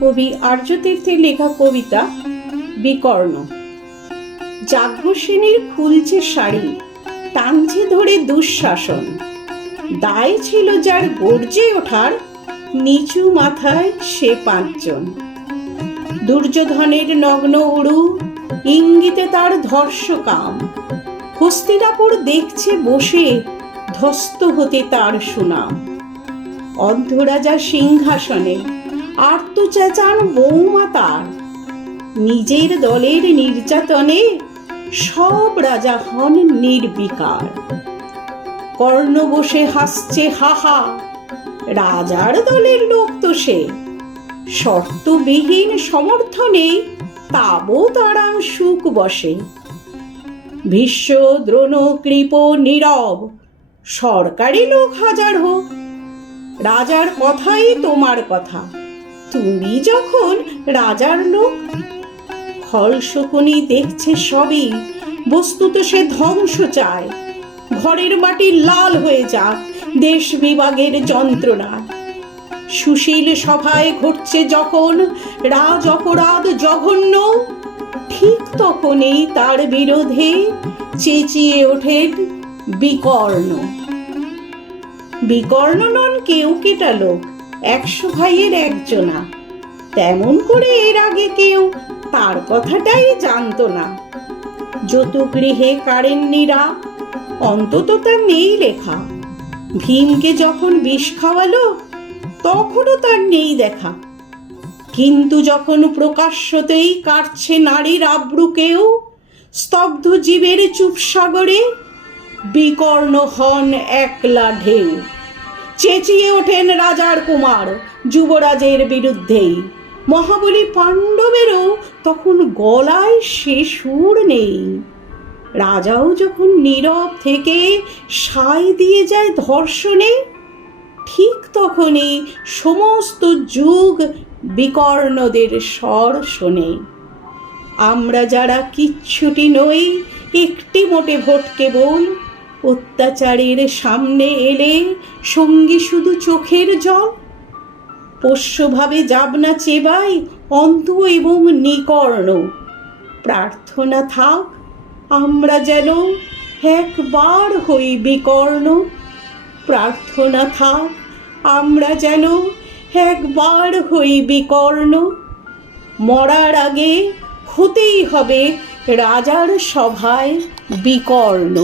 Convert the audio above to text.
কবি আর্যতীর্থের লেখা কবিতা বিকর্ণ। যাজ্ঞসেনীর খুলছে শাড়ি, টানছে ধরে দুঃশাসন। দায় ছিল যার গর্জে ওঠার, নিচু মাথায় সে পাঁচজন। দুর্যোধনের নগ্ন উড়ু, ইঙ্গিতে তার ধর্ষকাম। হস্তিনাপুর দেখছে বসে, ধ্বস্ত হতে তার সুনাম। অন্ধরাজা সিংহাসনে, আর্ত চেঁচান বৌমা তার। নিজের দলের নির্যাতনে সব রাজা হন নির্বিকার। কর্ণ বসে হাসছে হাহা, রাজার দলের লোক তো সে। শর্তবিহীন সমর্থনে তাবৎ আরাম সুখ বসে। ভীষ্ম দ্রোণ কৃপ নীরব, সরকারি লোক হাজার হোক। রাজার কথাই তোমার কথা, তুমি যখন রাজার লোক। খল শকুনি দেখছে সবই, বস্তুত সে ধ্বংস চায়। ঘরের মাটি লাল হয়ে যাক দেশ বিভাগের যন্ত্রণা। সুশীল সভায় ঘটছে যখন রাজ অপরাধ জঘন্য, ঠিক তখনই তার বিরোধে চেঁচিয়ে ওঠেন বিকর্ণ। বিকর্ণ নন কেউ কেটা লোক, 100 ভাইয়ের একজনা। তেমন করে এর আগে কেউ তার কথাটাই জানতো না। যতগৃহে কারেন্নিরা, অন্তত তার নেই লেখা। ভীমকে যখন বিষ খাওয়ালো, তখনও তার নেই দেখা। কিন্তু যখন প্রকাশ্যতেই কাটছে নারীর আব্রুকেও, স্তব্ধ জীবের চুপসাগরে বিকর্ণ হন একলা ঢেউ। চেঁচিয়ে ওঠেন রাজার কুমার যুবরাজের বিরুদ্ধেই। মহাবলী পাণ্ডবেরও তখন গলায় সে সুর নেই। রাজাও যখন নীরব থেকে সায় দিয়ে যায় ধর্ষণে, ঠিক তখনই সমস্ত যুগ বিকর্ণদের স্বর শোনে। আমরা যারা কিচ্ছুটি নই, একটি মোটে ভোট কেবল, অত্যাচারের সামনে এলে সঙ্গী শুধু চোখের জল। পোষ্যভাবে যাবনা চেবাই অন্ধ এবং নিকর্ণ। প্রার্থনা থাক আমরা যেন একবার হই বিকর্ণ। প্রার্থনা থাক আমরা যেন একবার হই বিকর্ণ। মরার আগে হতেই হবে রাজার সভায় বিকর্ণ।